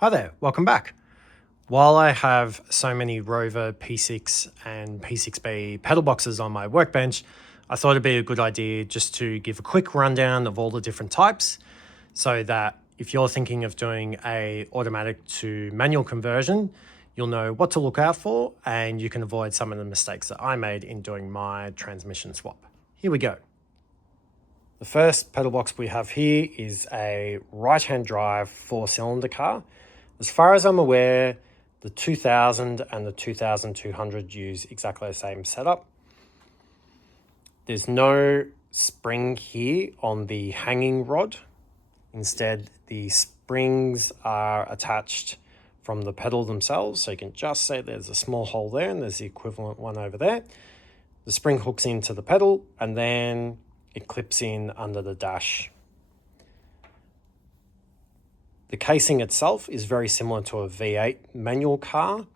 Hi there, welcome back. While I have so many Rover P6 and P6B pedal boxes on my workbench, I thought it'd be a good idea just to give a quick rundown of all the different types so that if you're thinking of doing a automatic to manual conversion, you'll know what to look out for and you can avoid some of the mistakes that I made in doing my transmission swap. Here we go. The first pedal box we have here is a right-hand drive 4-cylinder car. As far as I'm aware, the 2000 and the 2200 use exactly the same setup. There's no spring here on the hanging rod. Instead, the springs are attached from the pedal themselves. So you can just see there's a small hole there and there's the equivalent one over there. The spring hooks into the pedal and then it clips in under the dash. The casing itself is very similar to a V8 manual car.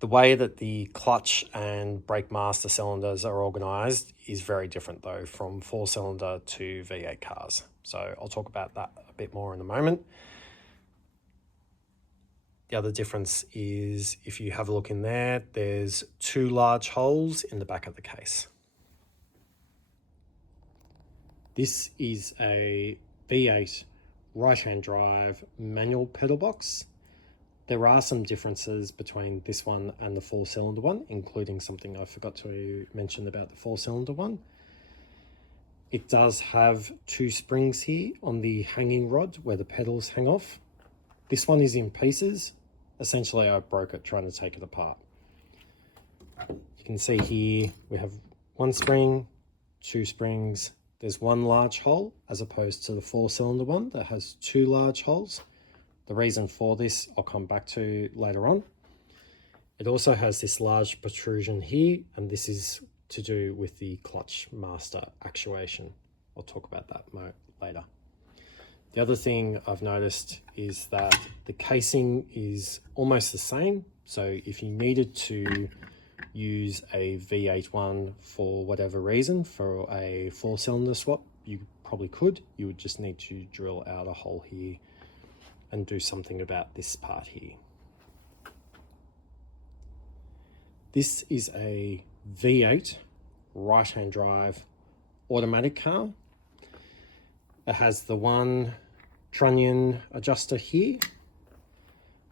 The way that the clutch and brake master cylinders are organized is very different though from 4-cylinder to V8 cars. So I'll talk about that a bit more in a moment. The other difference is if you have a look in there, there's 2 large holes in the back of the case. This is a V8 right-hand drive manual pedal box. There are some differences between this one and the 4-cylinder one, including something I forgot to mention about the 4-cylinder one. It does have 2 springs here on the hanging rod where the pedals hang off. This one is in pieces. Essentially, I broke it trying to take it apart. You can see here we have 1 spring, 2 springs. There's 1 large hole as opposed to the 4-cylinder one that has 2 large holes. The reason for this I'll come back to later on. It also has this large protrusion here, and this is to do with the clutch master actuation. I'll talk about that later. The other thing I've noticed is that the casing is almost the same. So if you needed to use a V8 one for whatever reason for a 4-cylinder swap, you probably could. You would just need to drill out a hole here and do something about this part here. This is a V8 right-hand drive automatic car. It has the 1 trunnion adjuster here.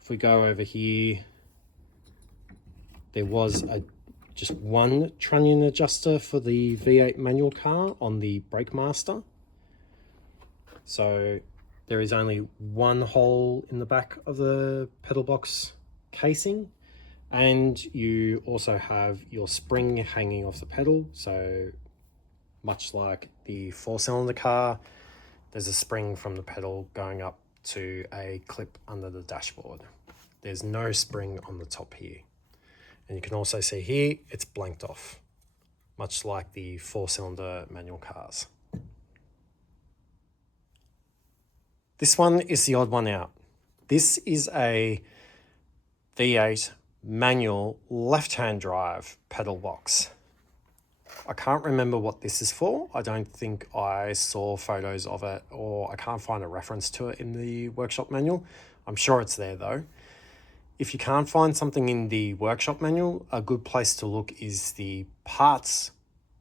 If we go over here, there was just 1 trunnion adjuster for the V8 manual car on the brake master. So there is only 1 hole in the back of the pedal box casing, and you also have your spring hanging off the pedal. So much like the 4-cylinder car, there's a spring from the pedal going up to a clip under the dashboard. There's no spring on the top here. And you can also see here, it's blanked off, much like the 4-cylinder manual cars. This one is the odd one out. This is a V8 manual left-hand drive pedal box. I can't remember what this is for. I don't think I saw photos of it, or I can't find a reference to it in the workshop manual. I'm sure it's there though. If you can't find something in the workshop manual, a good place to look is the parts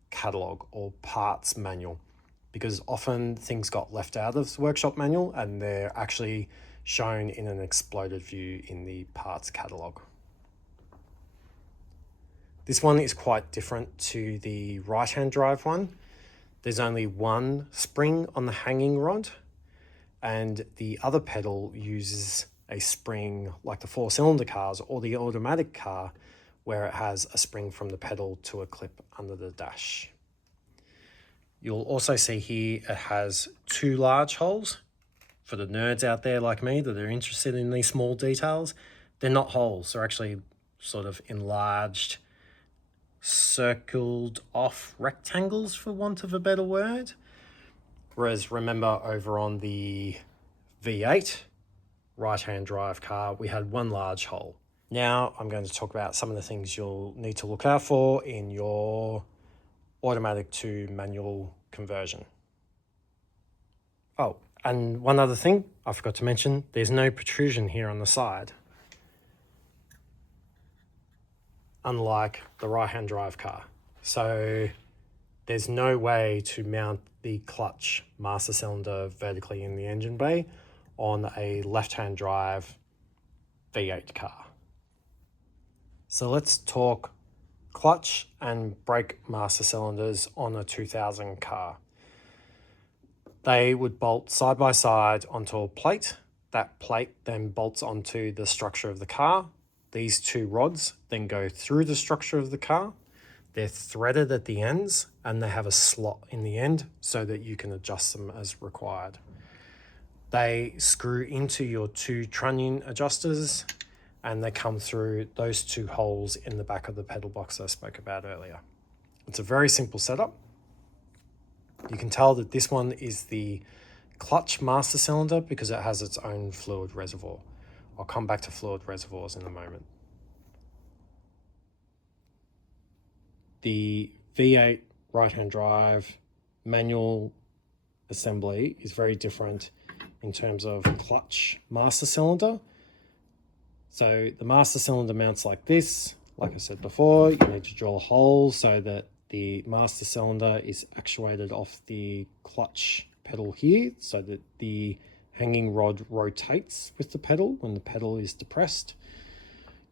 catalog or parts manual, because often things got left out of the workshop manual and they're actually shown in an exploded view in the parts catalog. This one is quite different to the right-hand drive one. There's only 1 spring on the hanging rod, and the other pedal uses a spring like the 4-cylinder cars or the automatic car, where it has a spring from the pedal to a clip under the dash. You'll also see here it has 2 large holes. For the nerds out there like me that are interested in these small details, they're not holes, they're actually sort of enlarged, circled off rectangles, for want of a better word. Whereas remember over on the V8 right-hand drive car, we had 1 large hole. Now I'm going to talk about some of the things you'll need to look out for in your automatic to manual conversion. Oh, And one other thing I forgot to mention, there's no protrusion here on the side, unlike the right-hand drive car. So there's no way to mount the clutch master cylinder vertically in the engine bay on a left-hand drive V8 car. So let's talk clutch and brake master cylinders on a 2000 car. They would bolt side by side onto a plate. That plate then bolts onto the structure of the car. These two rods then go through the structure of the car. They're threaded at the ends and they have a slot in the end so that you can adjust them as required. They screw into your two trunnion adjusters and they come through those two holes in the back of the pedal box I spoke about earlier. It's a very simple setup. You can tell that this one is the clutch master cylinder because it has its own fluid reservoir. I'll come back to fluid reservoirs in a moment. The V8 right-hand drive manual assembly is very different in terms of clutch master cylinder. So the master cylinder mounts like this. Like I said before, you need to drill a hole so that the master cylinder is actuated off the clutch pedal here so that the hanging rod rotates with the pedal when the pedal is depressed.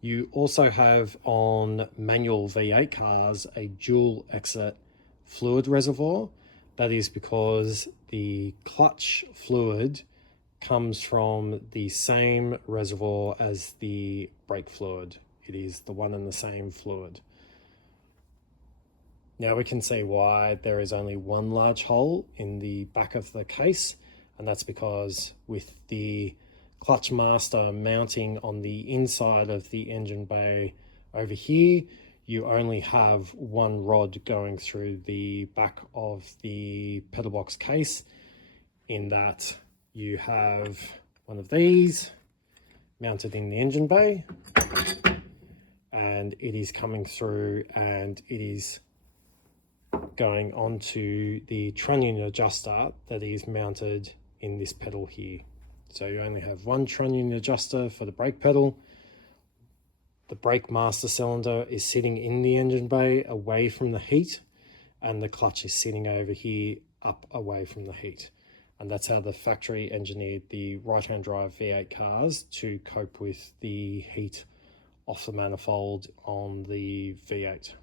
You also have on manual V8 cars a dual exit fluid reservoir. That is because the clutch fluid comes from the same reservoir as the brake fluid. It is the one and the same fluid. Now we can see why there is only one large hole in the back of the case, and that's because with the clutch master mounting on the inside of the engine bay over here, you only have one rod going through the back of the pedal box case, in that you have one of these mounted in the engine bay and it is coming through and it is going onto the trunnion adjuster that is mounted in this pedal here. So you only have one trunnion adjuster for the brake pedal. The brake master cylinder is sitting in the engine bay away from the heat, and the clutch is sitting over here up away from the heat. And that's how the factory engineered the right-hand drive V8 cars to cope with the heat off the manifold on the V8.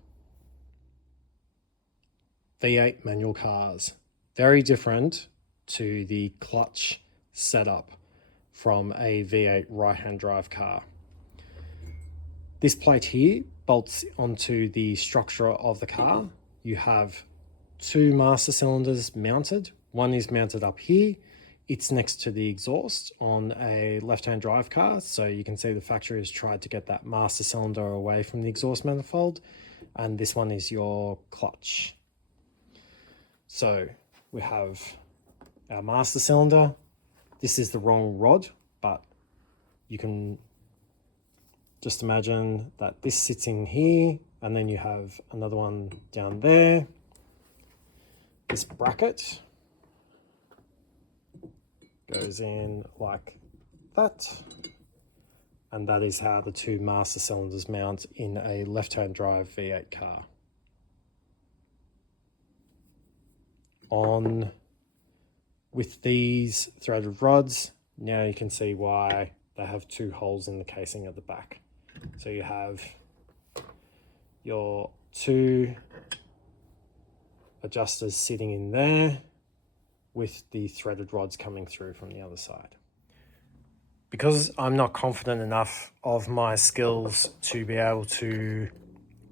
V8 manual cars, very different to the clutch setup from a V8 right-hand drive car. This plate here bolts onto the structure of the car. You have two master cylinders mounted. One is mounted up here. It's next to the exhaust on a left-hand drive car. So you can see the factory has tried to get that master cylinder away from the exhaust manifold. And this one is your clutch. So we have our master cylinder. This is the wrong rod, but you can just imagine that this sits in here and then you have another one down there. This bracket goes in like that, and that is how the two master cylinders mount in a left-hand drive V8 car. On with these threaded rods, now you can see why they have two holes in the casing at the back. So you have your two adjusters sitting in there with the threaded rods coming through from the other side. Because I'm not confident enough of my skills to be able to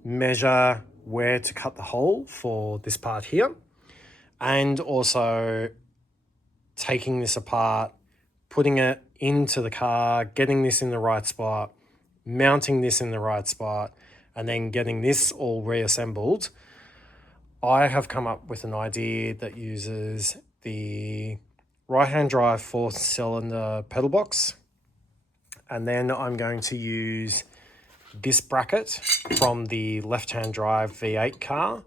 measure where to cut the hole for this part here, and also taking this apart, putting it into the car, getting this in the right spot, mounting this in the right spot, and then getting this all reassembled, I have come up with an idea that uses the right-hand drive 4-cylinder pedal box, and then I'm going to use this bracket from the left-hand drive V8 car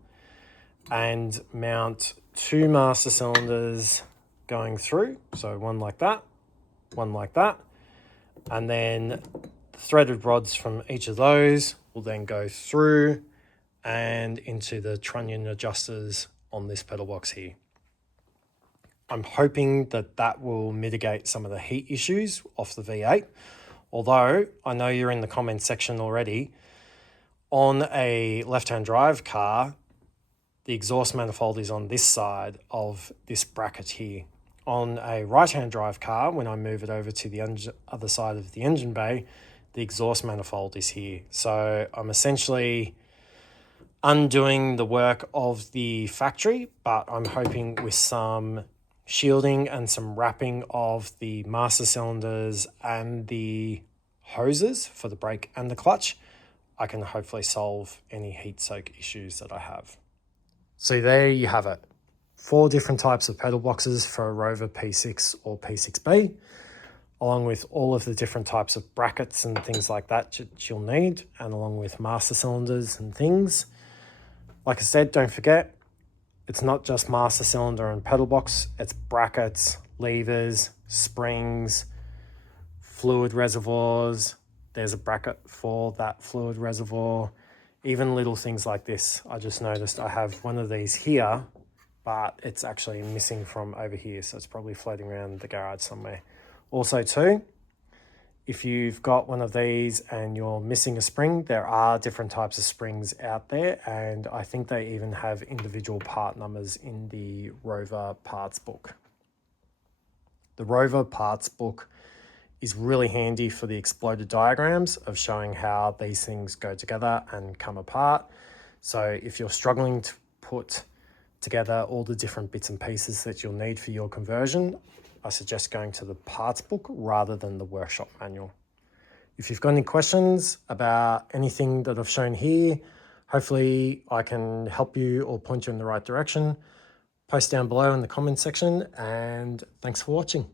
and mount two master cylinders going through. So one like that, and then the threaded rods from each of those will then go through and into the trunnion adjusters on this pedal box here. I'm hoping that that will mitigate some of the heat issues off the V8. Although I know you're in the comment section already, on a left-hand drive car, the exhaust manifold is on this side of this bracket here. On a right-hand drive car, when I move it over to the other side of the engine bay, the exhaust manifold is here. So I'm essentially undoing the work of the factory, but I'm hoping with some shielding and some wrapping of the master cylinders and the hoses for the brake and the clutch, I can hopefully solve any heat soak issues that I have. So there you have it. 4 different types of pedal boxes for a Rover P6 or P6B, along with all of the different types of brackets and things like that you'll need, and along with master cylinders and things. Like I said, don't forget, it's not just master cylinder and pedal box, it's brackets, levers, springs, fluid reservoirs. There's a bracket for that fluid reservoir. Even little things like this. I just noticed I have one of these here, but it's actually missing from over here, so it's probably floating around the garage somewhere. Also too, if you've got one of these and you're missing a spring, there are different types of springs out there, and I think they even have individual part numbers in the Rover parts book. The Rover parts book is really handy for the exploded diagrams of showing how these things go together and come apart. So if you're struggling to put together all the different bits and pieces that you'll need for your conversion, I suggest going to the parts book rather than the workshop manual. If you've got any questions about anything that I've shown here, hopefully I can help you or point you in the right direction. Post down below in the comment section, and thanks for watching.